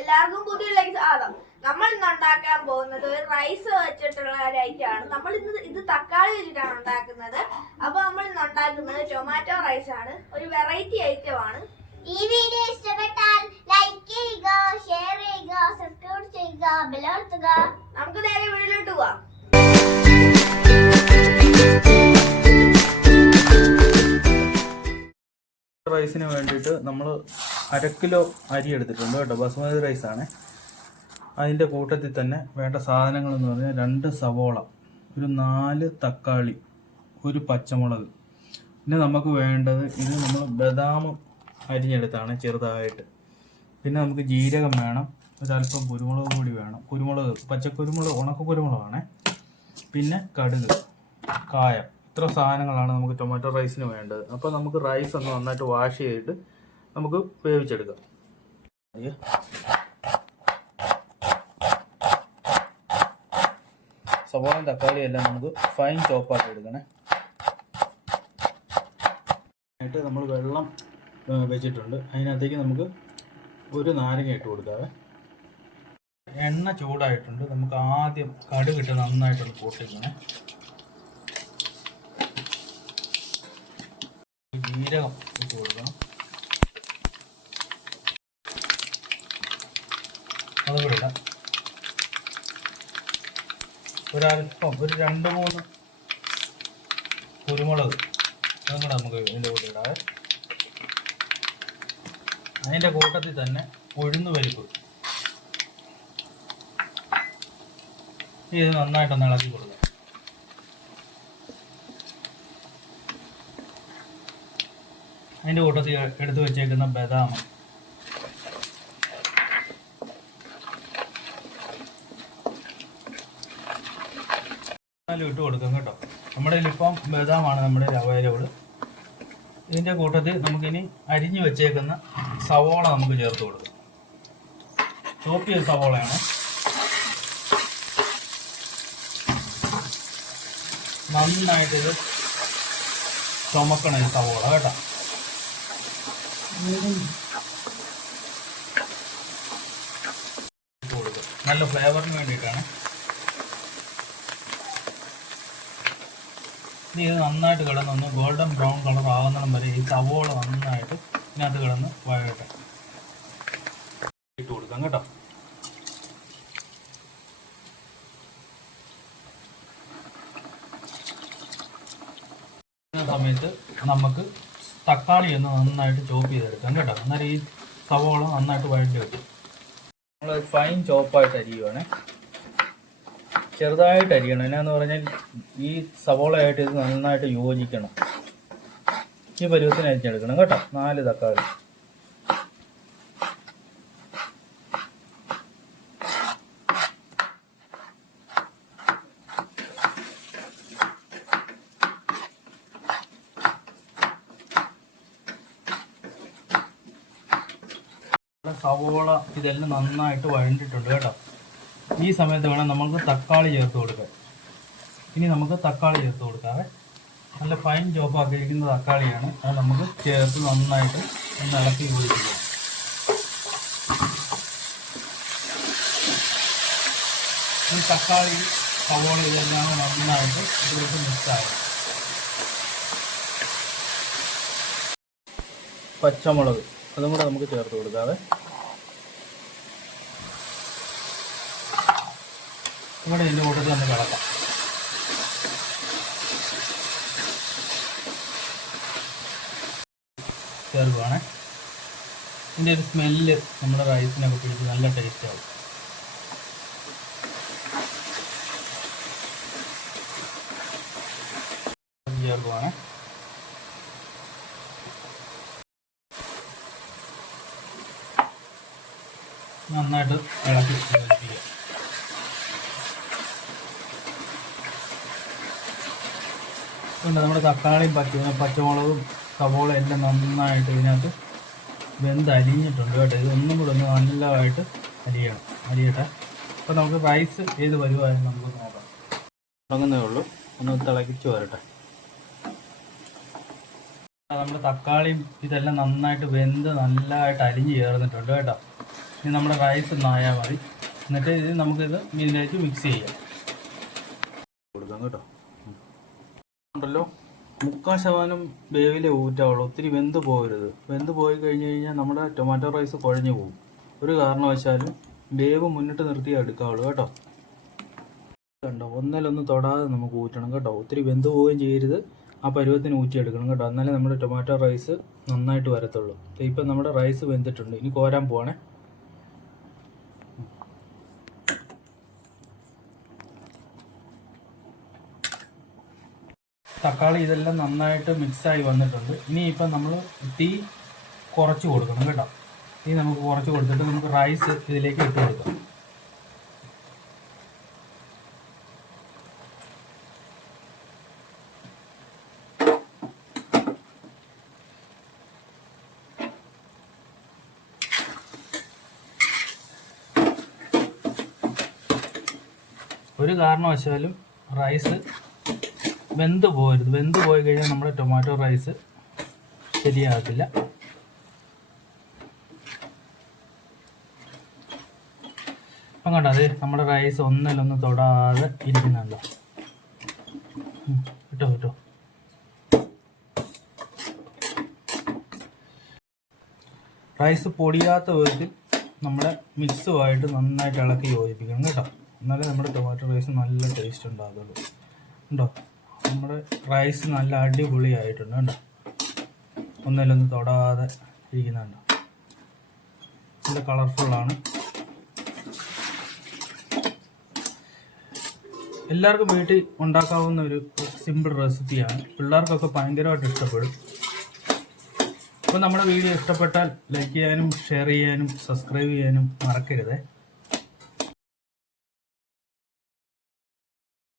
എല്ലാവർക്കും പുതിയ ആദാം നമ്മൾ ഇന്ന് ഉണ്ടാക്കാൻ പോകുന്നത് ഒരു റൈസ് വെച്ചിട്ടുള്ള ഒരു ഐറ്റം ആണ്. നമ്മൾ ഇന്ന് ഇത് തക്കാളി വെച്ചിട്ടാണ് ഉണ്ടാക്കുന്നത്. അപ്പൊ നമ്മൾ ഇന്ന് ഉണ്ടാക്കുന്നത് ടൊമാറ്റോ റൈസ് ആണ്. ഒരു വെറൈറ്റി ഐറ്റം ആണ്. ഈ വീഡിയോ ഇഷ്ടപ്പെട്ടാൽ ലൈക്ക് ചെയ്യുക ഷെയർ ചെയ്യുക സബ്സ്ക്രൈബ് ചെയ്യുക ബെലർത്തുക നമുക്ക് നേരെ വീട്ടിലോട്ട് പോവാം. റൈസിന് വേണ്ടിയിട്ട് നമ്മൾ അര കിലോ അരി എടുത്തിട്ടുണ്ട് കേട്ടോ. ബസുമതി റൈസാണ് അതിന്റെ കൂട്ടത്തിൽ തന്നെ വേണ്ട സാധനങ്ങൾ എന്ന് പറഞ്ഞാൽ രണ്ട് സവോള ഒരു നാല് തക്കാളി ഒരു പച്ചമുളക്. പിന്നെ നമുക്ക് വേണ്ടത് ഇത് നമ്മൾ ബദാം അരിഞ്ഞെടുത്താണ് ചെറുതായിട്ട്. പിന്നെ നമുക്ക് ജീരകം വേണം ഒരല്പം കുരുമുളക് കൂടി വേണം. കുരുമുളക് പച്ചക്കുരുമുളക് ഉണക്ക കുരുമുളകാണേ പിന്നെ കടുക് കായം. ഇത്ര സാധനങ്ങളാണ് നമുക്ക് ടൊമാറ്റോ റൈസിന് വേണ്ടത്. അപ്പോൾ നമുക്ക് റൈസ് ഒന്ന് നന്നായിട്ട് വാഷ് ചെയ്തിട്ട് നമുക്ക് വേവിച്ചെടുക്കാം. സവാളയും തക്കാളിയും എല്ലാം നമുക്ക് ഫൈൻ ചോപ്പാക്കി എടുക്കണേ. ആയിട്ട് നമ്മൾ വെള്ളം വെച്ചിട്ടുണ്ട്. അതിനകത്തേക്ക് നമുക്ക് ഒരു നാരങ്ങ ഇട്ട് കൊടുക്കാവേ. എണ്ണ ചൂടായിട്ടുണ്ട്. നമുക്ക് ആദ്യം കടുകിട്ട് നന്നായിട്ടൊന്ന് പൊട്ടിക്കണേ. ജീരകം ഇട്ട് കൊടുക്കണം. അതുകൂടെ ഇടാം ഒരല്പം ഒരു രണ്ട് മൂന്ന് കുരുമുളക്. അതും കൂടെ നമുക്ക് ഇതിന്റെ കൂടെ ഇടാവേ അതിന്റെ കൂട്ടത്തിൽ തന്നെ ഉഴുന്ന് പരിപ്പ്. ഇത് നന്നായിട്ടൊന്ന് ഇളക്കി കൊടുക്കുക അതിന്റെ കൂട്ടത്തിൽ എടുത്തു വെച്ചേക്കുന്ന ബദാം. എന്നാലും ഇട്ട് കൊടുക്കാം കേട്ടോ. നമ്മുടെ ഇപ്പം ബദാമാണ് നമ്മുടെ അവൈലബിൾ ഇതിന്റെ കൂട്ടത്തിൽ നമുക്കിനി അരിഞ്ഞു വെച്ചേക്കുന്ന സവോള നമുക്ക് ചേർത്ത് കൊടുക്കാം. ചോപ്പിയ സവോളയാണ്. നന്നായിട്ടിത് ചുമക്കണ സവോള കേട്ടോ. നല്ല ഫ്ലേവറിന് വേണ്ടിയിട്ടാണ്. ഇനി ഇത് നന്നായിട്ട് കിടന്നൊന്ന് ഗോൾഡൻ ബ്രൗൺ കളർ ആവുന്നിടം വരെ ഈ സവോള നന്നായിട്ട് ഇതിനകത്ത് കിടന്ന് വഴട്ടെ ഇട്ട് കൊടുക്കാം കേട്ടോ. സമയത്ത് നമുക്ക് തക്കാളി ഒന്ന് നന്നായിട്ട് ചോപ്പ് ചെയ്തെടുക്കാം കേട്ടോ. അന്നേരം ഈ സവോള നന്നായിട്ട് വഴറ്റി വെക്കും നമ്മൾ ഫൈൻ ചോപ്പായിട്ട് അരിയുവാണേ. ചെറുതായിട്ട് അരിയണം. എന്നാന്ന് പറഞ്ഞാൽ ഈ സവോളയായിട്ട് ഇത് നന്നായിട്ട് യോജിക്കണം. ഈ പരുവത്തിന് അരിച്ചെടുക്കണം കേട്ടോ. നാല് തക്കാളി. സവോള ഇതെല്ലാം നന്നായിട്ട് വഴണ്ടിട്ടുണ്ട് കേട്ടോ. ഈ സമയത്ത് വേണം നമുക്ക് തക്കാളി ചേർത്ത് കൊടുക്കാൻ. ഇനി നമുക്ക് തക്കാളി ചേർത്ത് കൊടുക്കാവേ. നല്ല ഫൈൻ ചോപ്പാക്കിയിരിക്കുന്ന തക്കാളിയാണ്. അത് നമുക്ക് ചേർത്ത് നന്നായിട്ട് ഒന്ന് ഇളക്കി കൊടുക്കുക ഈ തക്കാളി സവോള ഇതെല്ലാം നന്നായിട്ട് ഇതിലേക്ക് മിക്സാകും പച്ചമുളക് അതും കൂടെ നമുക്ക് ചേർത്ത് കൊടുക്കാവേ. ഇവിടെ ഇതിന്റെ കൂട്ടത്തിൽ ഒന്ന് കിടക്കാം. ചേർക്കുവാണ്. ഇതിന്റെ ഒരു സ്മെല്ല് നമ്മുടെ റൈസിനൊക്കെ പിടിച്ച് നല്ല ടേസ്റ്റ് ആവും. ചേർക്കുവാണേ. നന്നായിട്ട് ഇളക്കി ഉണ്ട്. നമ്മുടെ തക്കാളിയും പച്ച പച്ചമുളകും സവോള എല്ലാം നന്നായിട്ട് ഇതിനകത്ത് വെന്ത് അരിഞ്ഞിട്ടുണ്ട് കേട്ടോ. ഇതൊന്നും കൂടെ ഒന്ന് നല്ലതായിട്ട് അരിയണം. അരിയട്ടെ. അപ്പോൾ നമുക്ക് റൈസ് ഏത് വരുവായാലും നമുക്ക് നോക്കാം. തുടങ്ങുന്നേ ഉള്ളൂ. ഒന്ന് തിളക്കിച്ച് വരട്ടെ. നമ്മുടെ തക്കാളിയും ഇതെല്ലാം നന്നായിട്ട് വെന്ത് നല്ലതായിട്ട് അരിഞ്ഞ് ചേർന്നിട്ടുണ്ട് കേട്ടോ. ഇനി നമ്മുടെ റൈസ് നായാൽ മതി. എന്നിട്ട് ഇത് നമുക്കിത് ഇതിലേക്ക് മിക്സ് ചെയ്യാം. കൊടുക്കാം കേട്ടോ. ഉണ്ടല്ലോ. മുക്കാൽ ശതമാനം വേവിലെ ഊറ്റാവുള്ളൂ. ഒത്തിരി വെന്ത് പോകരുത്. വെന്ത് പോയി കഴിഞ്ഞ് കഴിഞ്ഞാൽ നമ്മുടെ ടൊമാറ്റോ റൈസ് കുഴഞ്ഞു പോകും. ഒരു കാരണവശാലും വേവ് മുന്നിട്ട് നിർത്തി എടുക്കാവുള്ളൂ കേട്ടോ. കണ്ടോ? ഒന്നിലൊന്ന് തൊടാതെ നമുക്ക് ഊറ്റണം കേട്ടോ. ഒത്തിരി വെന്ത് പോവുകയും ചെയ്യരുത്. ആ പരുവത്തിന് ഊറ്റിയെടുക്കണം കേട്ടോ. എന്നാലേ നമ്മുടെ ടൊമാറ്റോ റൈസ് നന്നായിട്ട് വരത്തുള്ളൂ. ഇപ്പം നമ്മുടെ റൈസ് വെന്തിട്ടുണ്ട്. ഇനി കോരാൻ പോവാണേ. തക്കാളി ഇതെല്ലാം നന്നായിട്ട് മിക്സായി വന്നിട്ടുണ്ട്. ഇനി ഇപ്പം നമ്മൾ തീ കുറച്ച് കൊടുക്കണം കേട്ടോ. തീ നമുക്ക് കുറച്ച് കൊടുത്തിട്ട് നമുക്ക് റൈസ് ഇതിലേക്ക് ഇട്ട് കൊടുക്കാം. ഒരു കാരണവശാലും റൈസ് വെന്ത് പോകരുത് വെന്ത് പോയി കഴിഞ്ഞാൽ നമ്മുടെ ടൊമാറ്റോ റൈസ് ശരിയാകത്തില്ല. അപ്പം കണ്ടോ അതെ നമ്മുടെ റൈസ് ഒന്നിലൊന്ന് തൊടാതെ ഇരിക്കുന്നുണ്ടോ? കിട്ടോ കിട്ടോ റൈസ് പൊടിയാത്ത വിധത്തിൽ നമ്മുടെ മിക്സുമായിട്ട് നന്നായിട്ട് ഇളക്കി യോജിപ്പിക്കണം കേട്ടോ. എന്നാലേ നമ്മുടെ ടൊമാറ്റോ റൈസ് നല്ല ടേസ്റ്റ് ഉണ്ടാകുള്ളൂ ഉണ്ടോ? നമ്മുടെ റൈസ് നല്ല അടിപൊളിയായിട്ടുണ്ട് കേട്ടോ ഒന്നിലൊന്ന് തൊടാതെ ഇരിക്കുന്നുണ്ട് നല്ല കളർഫുള്ളാണ് എല്ലാവർക്കും വീട്ടിൽ ഉണ്ടാക്കാവുന്ന ഒരു സിമ്പിൾ റെസിപ്പിയാണ് പിള്ളേർക്കൊക്കെ ഭയങ്കരമായിട്ട് ഇഷ്ടപ്പെടും. അപ്പോൾ നമ്മുടെ വീഡിയോ ഇഷ്ടപ്പെട്ടാൽ ലൈക്ക് ചെയ്യാനും ഷെയർ ചെയ്യാനും സബ്സ്ക്രൈബ് ചെയ്യാനും മറക്കരുതേ.